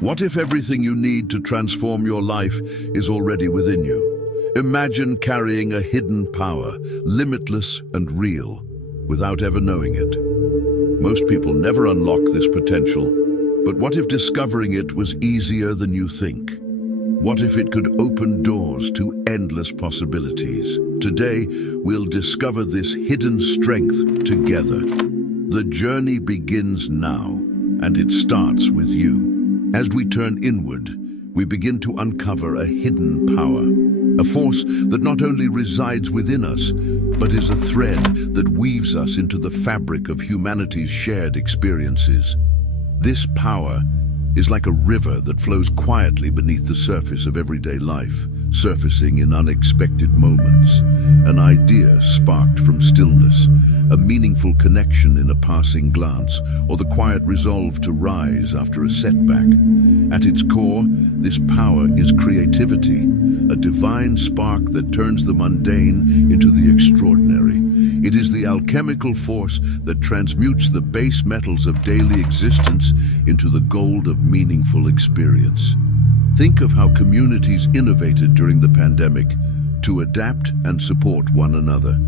What if everything you need to transform your life is already within you? Imagine carrying a hidden power, limitless and real, without ever knowing it. Most people never unlock this potential, but what if discovering it was easier than you think? What if it could open doors to endless possibilities? Today, we'll discover this hidden strength together. The journey begins now, and it starts with you. As we turn inward, we begin to uncover a hidden power, a force that not only resides within us, but is a thread that weaves us into the fabric of humanity's shared experiences. This power is like a river that flows quietly beneath the surface of everyday life, surfacing in unexpected moments. An idea sparked from stillness, a meaningful connection in a passing glance, or the quiet resolve to rise after a setback. At its core, this power is creativity, a divine spark that turns the mundane into the extraordinary. It is the alchemical force that transmutes the base metals of daily existence into the gold of meaningful experience. Think of how communities innovated during the pandemic to adapt and support one another.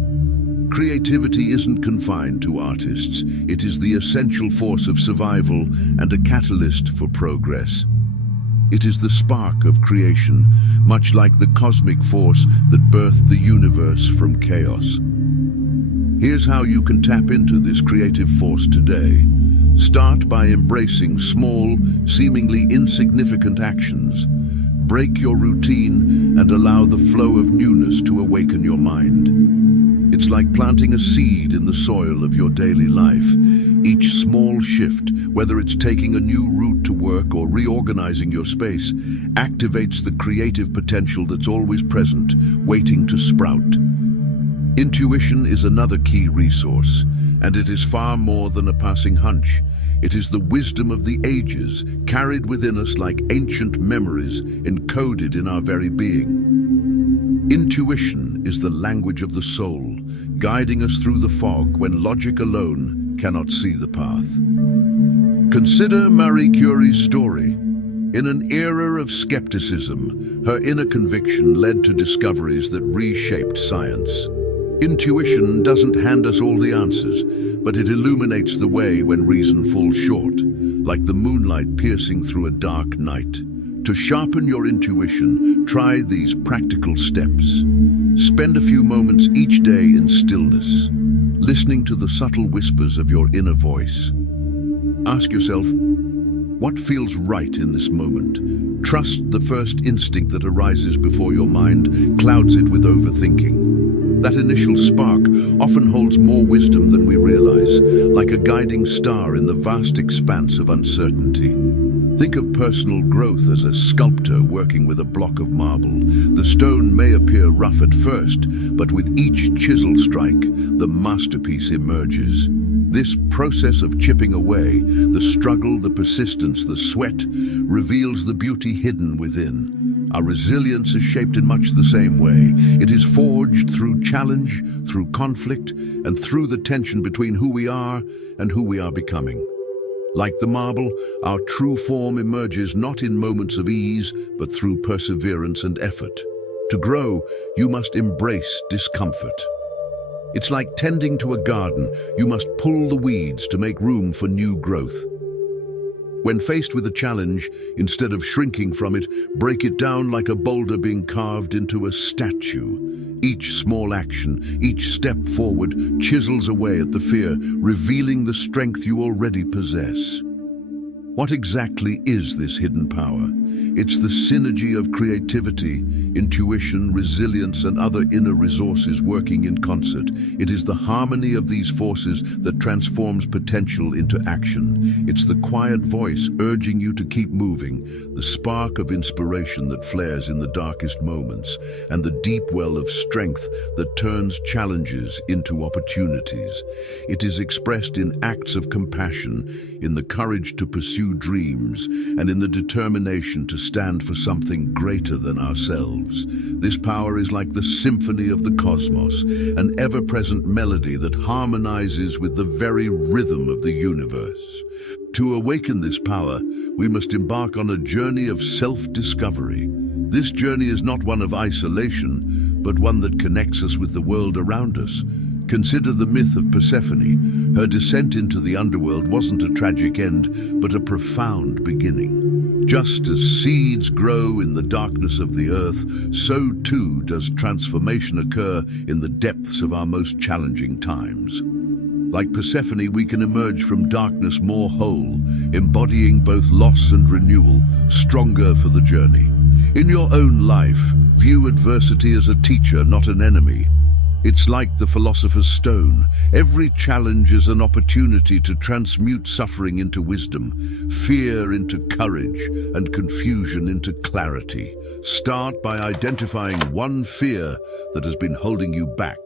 Creativity isn't confined to artists. It is the essential force of survival and a catalyst for progress. It is the spark of creation, much like the cosmic force that birthed the universe from chaos. Here's how you can tap into this creative force today. Start by embracing small, seemingly insignificant actions. Break your routine and allow the flow of newness to awaken your mind. It's like planting a seed in the soil of your daily life. Each small shift, whether it's taking a new route to work or reorganizing your space, activates the creative potential that's always present, waiting to sprout. Intuition is another key resource, and it is far more than a passing hunch. It is the wisdom of the ages, carried within us like ancient memories, encoded in our very being. Intuition is the language of the soul, guiding us through the fog when logic alone cannot see the path. Consider Marie Curie's story. In an era of skepticism, her inner conviction led to discoveries that reshaped science. Intuition doesn't hand us all the answers, but it illuminates the way when reason falls short, like the moonlight piercing through a dark night. To sharpen your intuition, try these practical steps. Spend a few moments each day in stillness, listening to the subtle whispers of your inner voice. Ask yourself, what feels right in this moment? Trust the first instinct that arises before your mind clouds it with overthinking. That initial spark often holds more wisdom than we realize, like a guiding star in the vast expanse of uncertainty. Think of personal growth as a sculptor working with a block of marble. The stone may appear rough at first, but with each chisel strike, the masterpiece emerges. This process of chipping away, the struggle, the persistence, the sweat, reveals the beauty hidden within. Our resilience is shaped in much the same way. It is forged through challenge, through conflict, and through the tension between who we are and who we are becoming. Like the marble, our true form emerges not in moments of ease, but through perseverance and effort. To grow, you must embrace discomfort. It's like tending to a garden. You must pull the weeds to make room for new growth. When faced with a challenge, instead of shrinking from it, break it down like a boulder being carved into a statue. Each small action, each step forward, chisels away at the fear, revealing the strength you already possess. What exactly is this hidden power? It's the synergy of creativity, intuition, resilience, and other inner resources working in concert. It is the harmony of these forces that transforms potential into action. It's the quiet voice urging you to keep moving, the spark of inspiration that flares in the darkest moments, and the deep well of strength that turns challenges into opportunities. It is expressed in acts of compassion, in the courage to pursue dreams, and in the determination determination to stand for something greater than ourselves. This power is like the symphony of the cosmos, an ever-present melody that harmonizes with the very rhythm of the universe. To awaken this power, we must embark on a journey of self-discovery. This journey is not one of isolation, but one that connects us with the world around us. Consider the myth of Persephone. Her descent into the underworld wasn't a tragic end, but a profound beginning. Just as seeds grow in the darkness of the earth, so too does transformation occur in the depths of our most challenging times. Like Persephone, we can emerge from darkness more whole, embodying both loss and renewal, stronger for the journey. In your own life, view adversity as a teacher, not an enemy. It's like the philosopher's stone. Every challenge is an opportunity to transmute suffering into wisdom, fear into courage, and confusion into clarity. Start by identifying one fear that has been holding you back.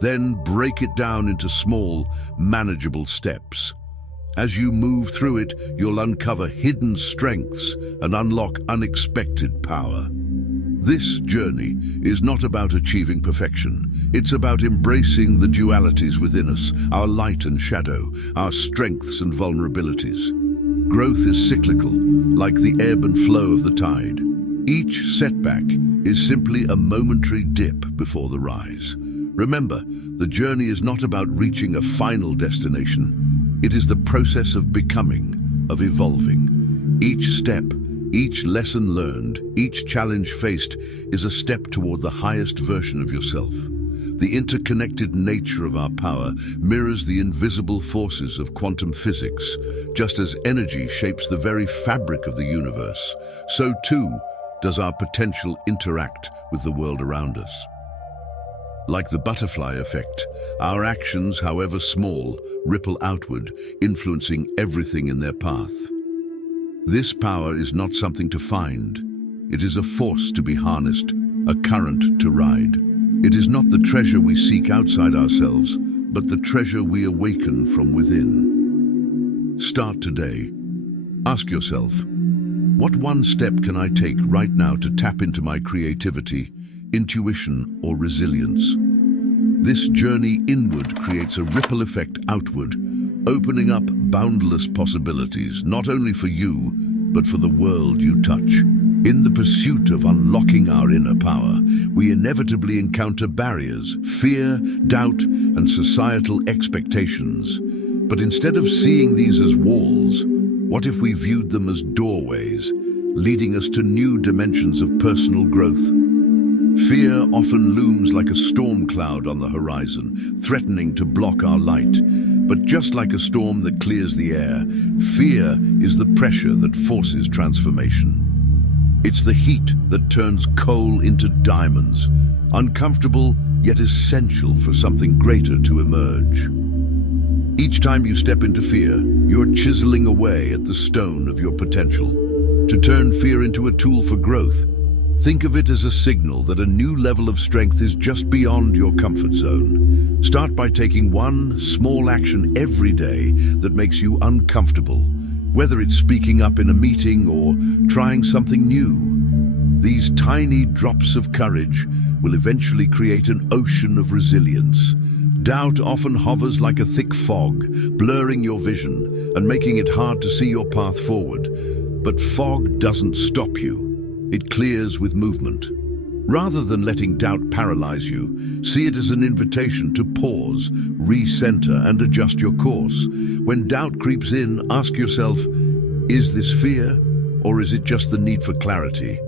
Then break it down into small, manageable steps. As you move through it, you'll uncover hidden strengths and unlock unexpected power. This journey is not about achieving perfection. It's about embracing the dualities within us, our light and shadow, our strengths and vulnerabilities. Growth is cyclical, like the ebb and flow of the tide. Each setback is simply a momentary dip before the rise. Remember, the journey is not about reaching a final destination. It is the process of becoming, of evolving. Each step, each lesson learned, each challenge faced is a step toward the highest version of yourself. The interconnected nature of our power mirrors the invisible forces of quantum physics. Just as energy shapes the very fabric of the universe, so too does our potential interact with the world around us. Like the butterfly effect, our actions, however small, ripple outward, influencing everything in their path. This power is not something to find. It is a force to be harnessed, a current to ride. It is not the treasure we seek outside ourselves, but the treasure we awaken from within. Start today. Ask yourself, what one step can I take right now to tap into my creativity, intuition, or resilience? This journey inward creates a ripple effect outward, opening up boundless possibilities, not only for you, but for the world you touch. In the pursuit of unlocking our inner power, we inevitably encounter barriers, fear, doubt, and societal expectations. But instead of seeing these as walls, what if we viewed them as doorways, leading us to new dimensions of personal growth? Fear often looms like a storm cloud on the horizon, threatening to block our light. But just like a storm that clears the air, fear is the pressure that forces transformation. It's the heat that turns coal into diamonds, uncomfortable yet essential for something greater to emerge. Each time you step into fear, you're chiseling away at the stone of your potential. To turn fear into a tool for growth, think of it as a signal that a new level of strength is just beyond your comfort zone. Start by taking one small action every day that makes you uncomfortable, whether it's speaking up in a meeting or trying something new. These tiny drops of courage will eventually create an ocean of resilience. Doubt often hovers like a thick fog, blurring your vision and making it hard to see your path forward. But fog doesn't stop you. It clears with movement. Rather than letting doubt paralyze you, see it as an invitation to pause, recenter, and adjust your course. When doubt creeps in, ask yourself, is this fear, or is it just the need for clarity?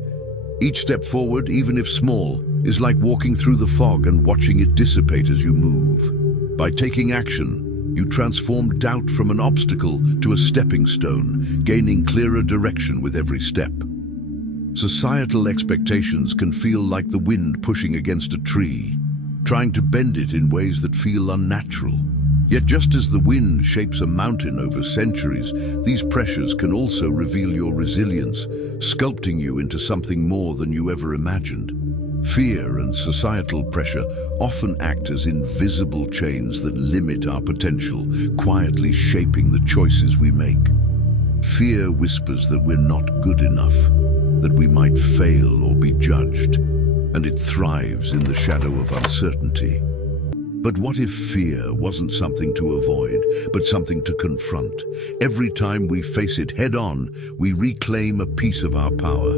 Each step forward, even if small, is like walking through the fog and watching it dissipate as you move. By taking action, you transform doubt from an obstacle to a stepping stone, gaining clearer direction with every step. Societal expectations can feel like the wind pushing against a tree, trying to bend it in ways that feel unnatural. Yet just as the wind shapes a mountain over centuries, these pressures can also reveal your resilience, sculpting you into something more than you ever imagined. Fear and societal pressure often act as invisible chains that limit our potential, quietly shaping the choices we make. Fear whispers that we're not good enough, that we might fail or be judged, and it thrives in the shadow of uncertainty. But what if fear wasn't something to avoid, but something to confront? Every time we face it head-on, we reclaim a piece of our power.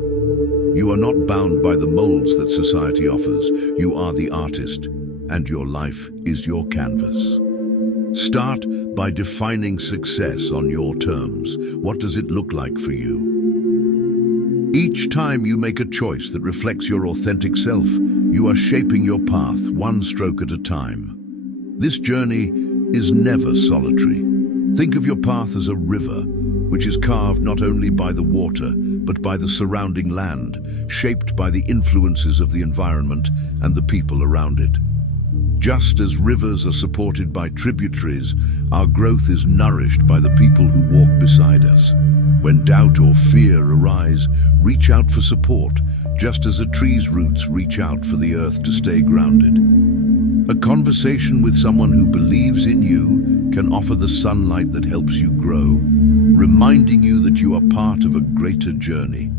You are not bound by the molds that society offers. You are the artist, and your life is your canvas. Start by defining success on your terms. What does it look like for you? Each time you make a choice that reflects your authentic self, you are shaping your path one stroke at a time. This journey is never solitary. Think of your path as a river, which is carved not only by the water, but by the surrounding land, shaped by the influences of the environment and the people around it. Just as rivers are supported by tributaries, our growth is nourished by the people who walk beside us. When doubt or fear arise, reach out for support, just as a tree's roots reach out for the earth to stay grounded. A conversation with someone who believes in you can offer the sunlight that helps you grow, reminding you that you are part of a greater journey.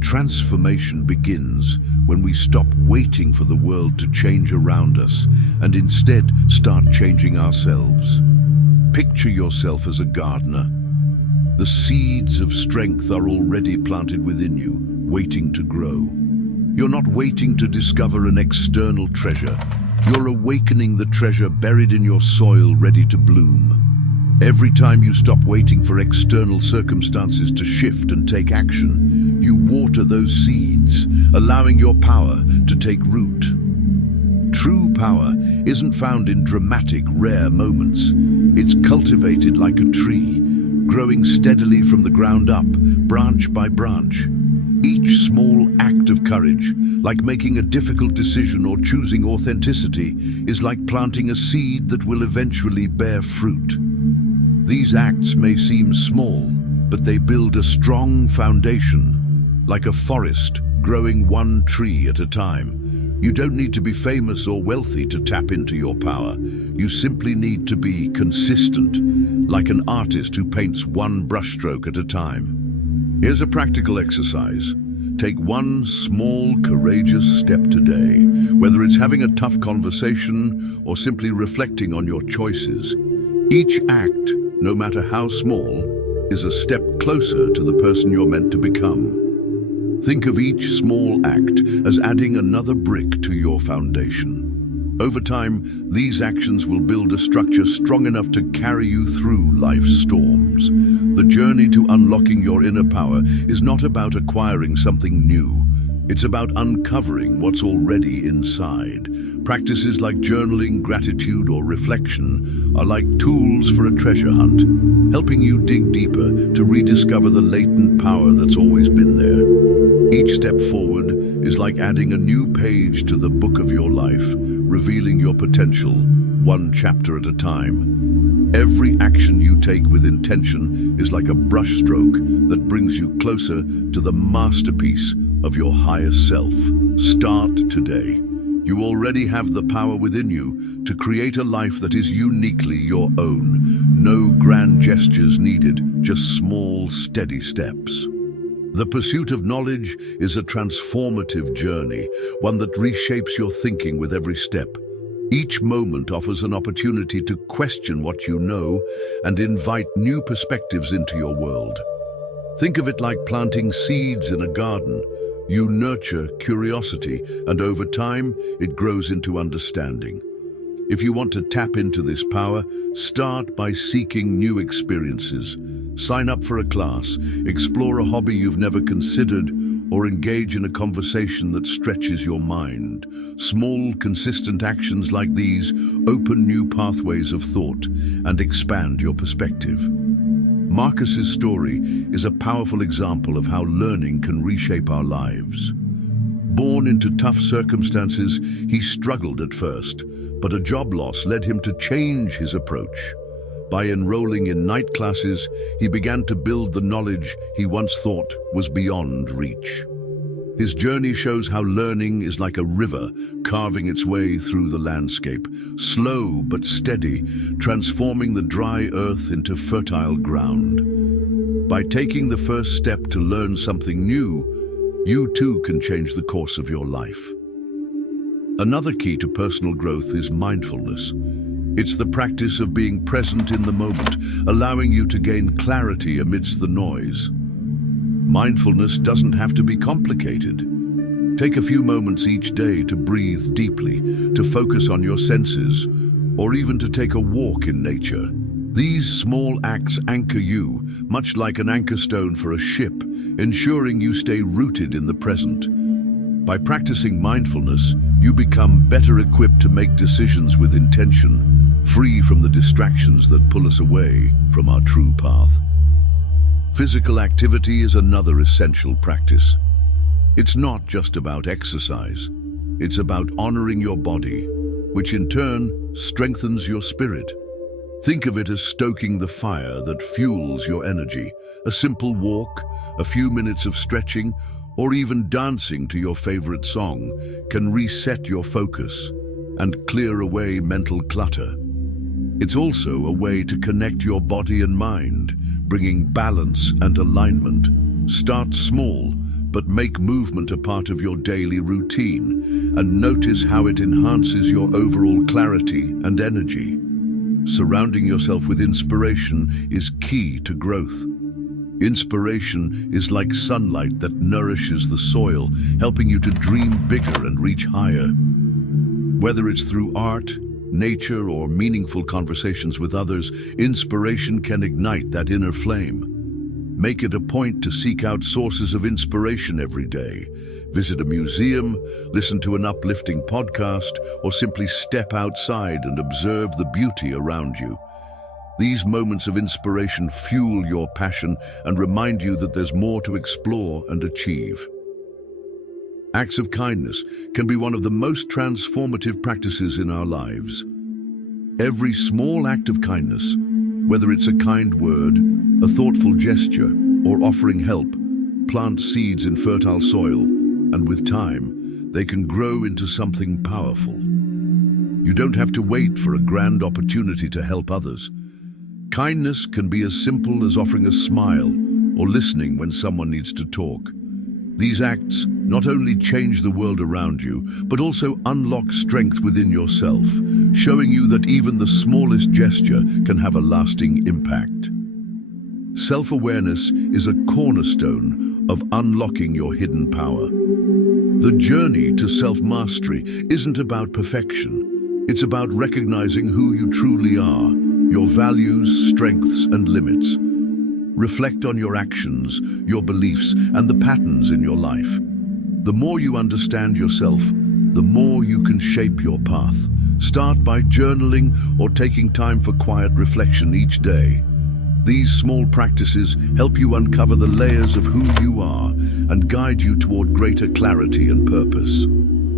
Transformation begins when we stop waiting for the world to change around us and instead start changing ourselves. Picture yourself as a gardener. The seeds of strength are already planted within you, waiting to grow. You're not waiting to discover an external treasure. You're awakening the treasure buried in your soil, ready to bloom. Every time you stop waiting for external circumstances to shift and take action, you water those seeds, allowing your power to take root. True power isn't found in dramatic, rare moments. It's cultivated like a tree, growing steadily from the ground up, branch by branch. Each small act of courage, like making a difficult decision or choosing authenticity, is like planting a seed that will eventually bear fruit. These acts may seem small, but they build a strong foundation, like a forest growing one tree at a time. You don't need to be famous or wealthy to tap into your power. You simply need to be consistent, like an artist who paints one brushstroke at a time. Here's a practical exercise. Take one small, courageous step today, whether it's having a tough conversation or simply reflecting on your choices. Each act, no matter how small, is a step closer to the person you're meant to become. Think of each small act as adding another brick to your foundation. Over time, these actions will build a structure strong enough to carry you through life's storms. The journey to unlocking your inner power is not about acquiring something new. It's about uncovering what's already inside. Practices like journaling, gratitude, or reflection are like tools for a treasure hunt, helping you dig deeper to rediscover the latent power that's always been there. Each step forward is like adding a new page to the book of your life, revealing your potential, one chapter at a time. Every action you take with intention is like a brushstroke that brings you closer to the masterpiece of your highest self. Start today. You already have the power within you to create a life that is uniquely your own. No grand gestures needed, just small, steady steps. The pursuit of knowledge is a transformative journey, one that reshapes your thinking with every step. Each moment offers an opportunity to question what you know and invite new perspectives into your world. Think of it like planting seeds in a garden. You nurture curiosity, and over time, it grows into understanding. If you want to tap into this power, start by seeking new experiences. Sign up for a class, explore a hobby you've never considered, or engage in a conversation that stretches your mind. Small, consistent actions like these open new pathways of thought and expand your perspective. Marcus's story is a powerful example of how learning can reshape our lives. Born into tough circumstances, he struggled at first, but a job loss led him to change his approach. By enrolling in night classes, he began to build the knowledge he once thought was beyond reach. His journey shows how learning is like a river carving its way through the landscape, slow but steady, transforming the dry earth into fertile ground. By taking the first step to learn something new, you too can change the course of your life. Another key to personal growth is mindfulness. It's the practice of being present in the moment, allowing you to gain clarity amidst the noise. Mindfulness doesn't have to be complicated. Take a few moments each day to breathe deeply, to focus on your senses, or even to take a walk in nature. These small acts anchor you, much like an anchor stone for a ship, ensuring you stay rooted in the present. By practicing mindfulness, you become better equipped to make decisions with intention, free from the distractions that pull us away from our true path. Physical activity is another essential practice. It's not just about exercise. It's about honoring your body, which in turn strengthens your spirit. Think of it as stoking the fire that fuels your energy. A simple walk, a few minutes of stretching, or even dancing to your favorite song can reset your focus and clear away mental clutter. It's also a way to connect your body and mind, bringing balance and alignment. Start small, but make movement a part of your daily routine and notice how it enhances your overall clarity and energy. Surrounding yourself with inspiration is key to growth. Inspiration is like sunlight that nourishes the soil, helping you to dream bigger and reach higher. Whether it's through art, nature, or meaningful conversations with others, inspiration can ignite that inner flame. Make it a point to seek out sources of inspiration every day. Visit a museum, listen to an uplifting podcast, or simply step outside and observe the beauty around you. These moments of inspiration fuel your passion and remind you that there's more to explore and achieve. Acts of kindness can be one of the most transformative practices in our lives. Every small act of kindness, whether it's a kind word, a thoughtful gesture, or offering help, plants seeds in fertile soil, and with time, they can grow into something powerful. You don't have to wait for a grand opportunity to help others. Kindness can be as simple as offering a smile or listening when someone needs to talk. These acts not only change the world around you, but also unlock strength within yourself, showing you that even the smallest gesture can have a lasting impact. Self-awareness is a cornerstone of unlocking your hidden power. The journey to self-mastery isn't about perfection. It's about recognizing who you truly are, your values, strengths, and limits. Reflect on your actions, your beliefs, and the patterns in your life. The more you understand yourself, the more you can shape your path. Start by journaling or taking time for quiet reflection each day. These small practices help you uncover the layers of who you are and guide you toward greater clarity and purpose.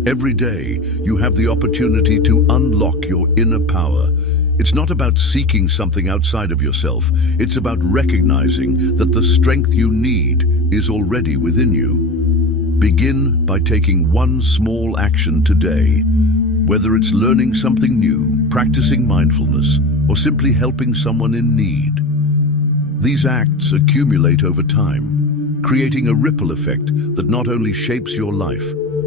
Every day, you have the opportunity to unlock your inner power. It's not about seeking something outside of yourself. It's about recognizing that the strength you need is already within you. Begin by taking one small action today, whether it's learning something new, practicing mindfulness, or simply helping someone in need. These acts accumulate over time, creating a ripple effect that not only shapes your life,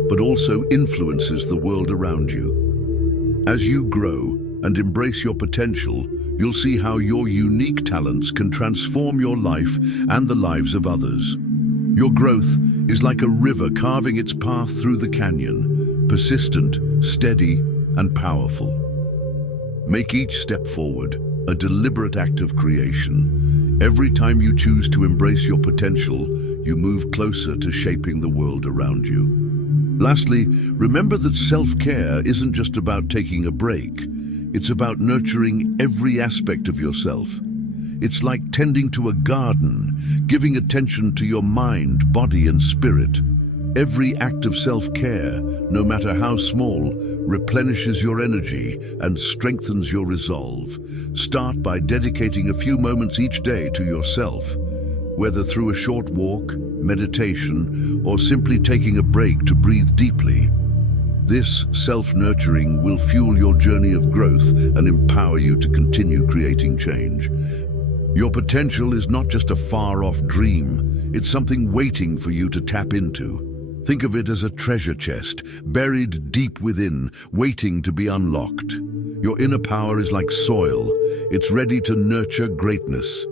but also influences the world around you. As you grow and embrace your potential, you'll see how your unique talents can transform your life and the lives of others. Your growth is like a river carving its path through the canyon, persistent, steady, and powerful. Make each step forward a deliberate act of creation. Every time you choose to embrace your potential, you move closer to shaping the world around you. Lastly, remember that self-care isn't just about taking a break. It's about nurturing every aspect of yourself. It's like tending to a garden, giving attention to your mind, body, and spirit. Every act of self-care, no matter how small, replenishes your energy and strengthens your resolve. Start by dedicating a few moments each day to yourself, whether through a short walk, meditation, or simply taking a break to breathe deeply. This self-nurturing will fuel your journey of growth and empower you to continue creating change. Your potential is not just a far-off dream, it's something waiting for you to tap into. Think of it as a treasure chest, buried deep within, waiting to be unlocked. Your inner power is like soil. It's ready to nurture greatness,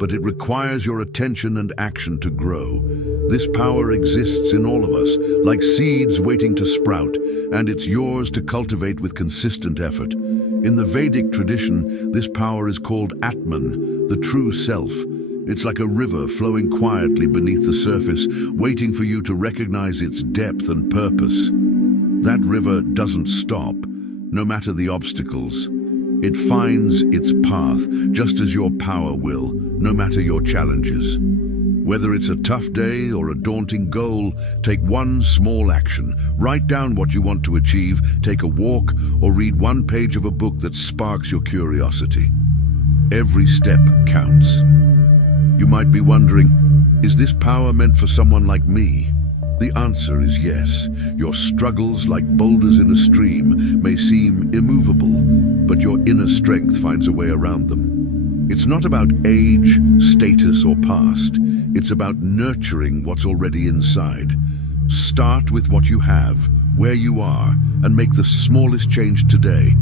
but it requires your attention and action to grow. This power exists in all of us, like seeds waiting to sprout, and it's yours to cultivate with consistent effort. In the Vedic tradition, this power is called Atman, the true self. It's like a river flowing quietly beneath the surface, waiting for you to recognize its depth and purpose. That river doesn't stop, no matter the obstacles. It finds its path, just as your power will, no matter your challenges. Whether it's a tough day or a daunting goal, take one small action. Write down what you want to achieve, take a walk, or read one page of a book that sparks your curiosity. Every step counts. You might be wondering, is this power meant for someone like me? The answer is yes. Your struggles, like boulders in a stream, may seem immovable, but your inner strength finds a way around them. It's not about age, status, or past. It's about nurturing what's already inside. Start with what you have, where you are, and make the smallest change today,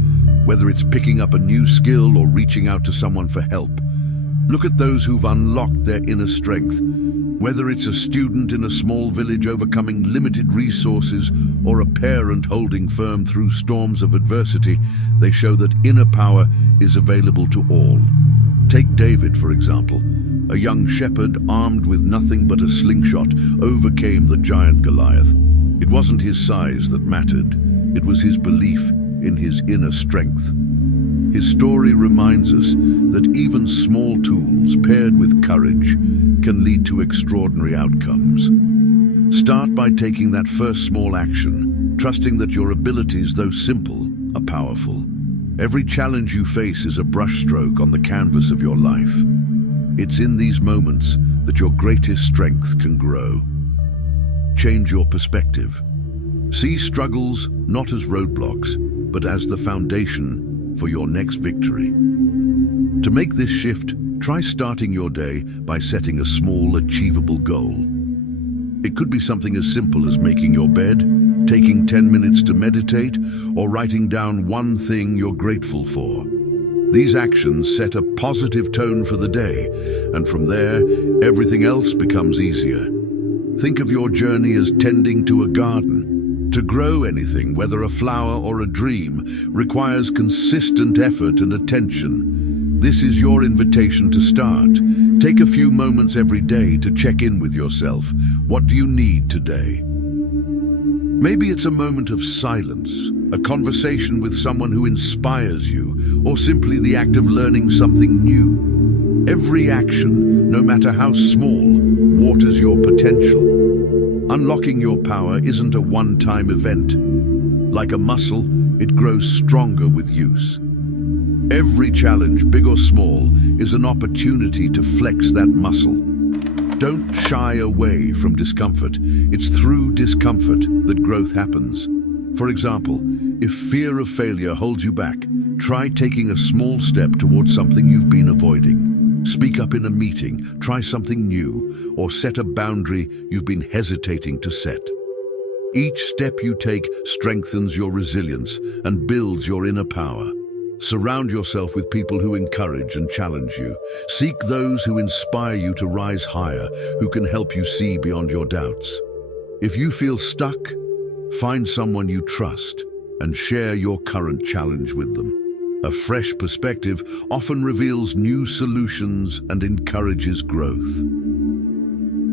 whether it's picking up a new skill or reaching out to someone for help. Look at those who've unlocked their inner strength. Whether it's a student in a small village overcoming limited resources or a parent holding firm through storms of adversity, they show that inner power is available to all. Take David, for example. A young shepherd armed with nothing but a slingshot overcame the giant Goliath. It wasn't his size that mattered. It was his belief in his inner strength. His story reminds us that even small tools paired with courage can lead to extraordinary outcomes. Start by taking that first small action, trusting that your abilities, though simple, are powerful. Every challenge you face is a brushstroke on the canvas of your life. It's in these moments that your greatest strength can grow. Change your perspective. See struggles not as roadblocks, but as the foundation for your next victory. To make this shift, try starting your day by setting a small, achievable goal. It could be something as simple as making your bed, taking 10 minutes to meditate, or writing down one thing you're grateful for. These actions set a positive tone for the day, and from there, everything else becomes easier. Think of your journey as tending to a garden. To grow anything, whether a flower or a dream, requires consistent effort and attention. This is your invitation to start. Take a few moments every day to check in with yourself. What do you need today? Maybe it's a moment of silence, a conversation with someone who inspires you, or simply the act of learning something new. Every action, no matter how small, waters your potential. Unlocking your power isn't a one-time event. Like a muscle, it grows stronger with use. Every challenge, big or small, is an opportunity to flex that muscle. Don't shy away from discomfort. It's through discomfort that growth happens. For example, if fear of failure holds you back, try taking a small step towards something you've been avoiding. Speak up in a meeting, try something new, or set a boundary you've been hesitating to set. Each step you take strengthens your resilience and builds your inner power. Surround yourself with people who encourage and challenge you. Seek those who inspire you to rise higher, who can help you see beyond your doubts. If you feel stuck, find someone you trust and share your current challenge with them. A fresh perspective often reveals new solutions and encourages growth.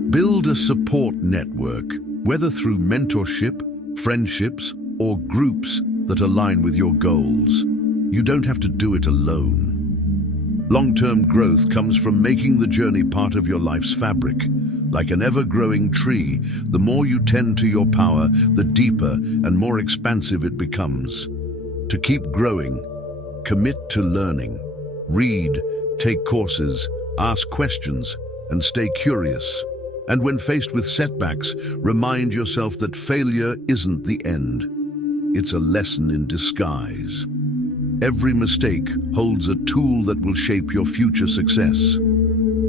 Build a support network, whether through mentorship, friendships, or groups that align with your goals. You don't have to do it alone. Long-term growth comes from making the journey part of your life's fabric. Like an ever-growing tree, the more you tend to your power, the deeper and more expansive it becomes. To keep growing, commit to learning. Read, take courses, ask questions, and stay curious. And when faced with setbacks, remind yourself that failure isn't the end. It's a lesson in disguise. Every mistake holds a tool that will shape your future success.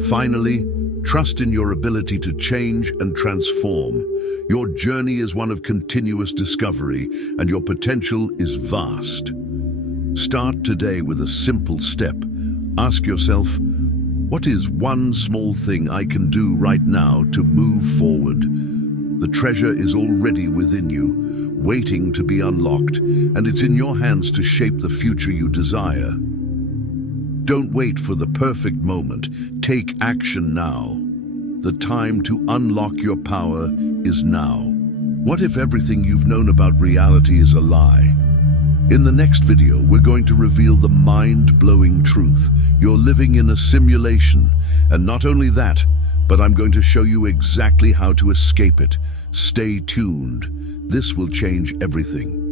Finally, Trust in your ability to change and transform. Your journey is one of continuous discovery, and your potential is vast. Start today with a simple step. Ask yourself, what is one small thing I can do right now to move forward? The treasure is already within you, waiting to be unlocked, and it's in your hands to shape the future you desire. Don't wait for the perfect moment. Take action now. The time to unlock your power is now. What if everything you've known about reality is a lie? In the next video, we're going to reveal the mind-blowing truth. You're living in a simulation, and not only that, but I'm going to show you exactly how to escape it. Stay tuned. This will change everything.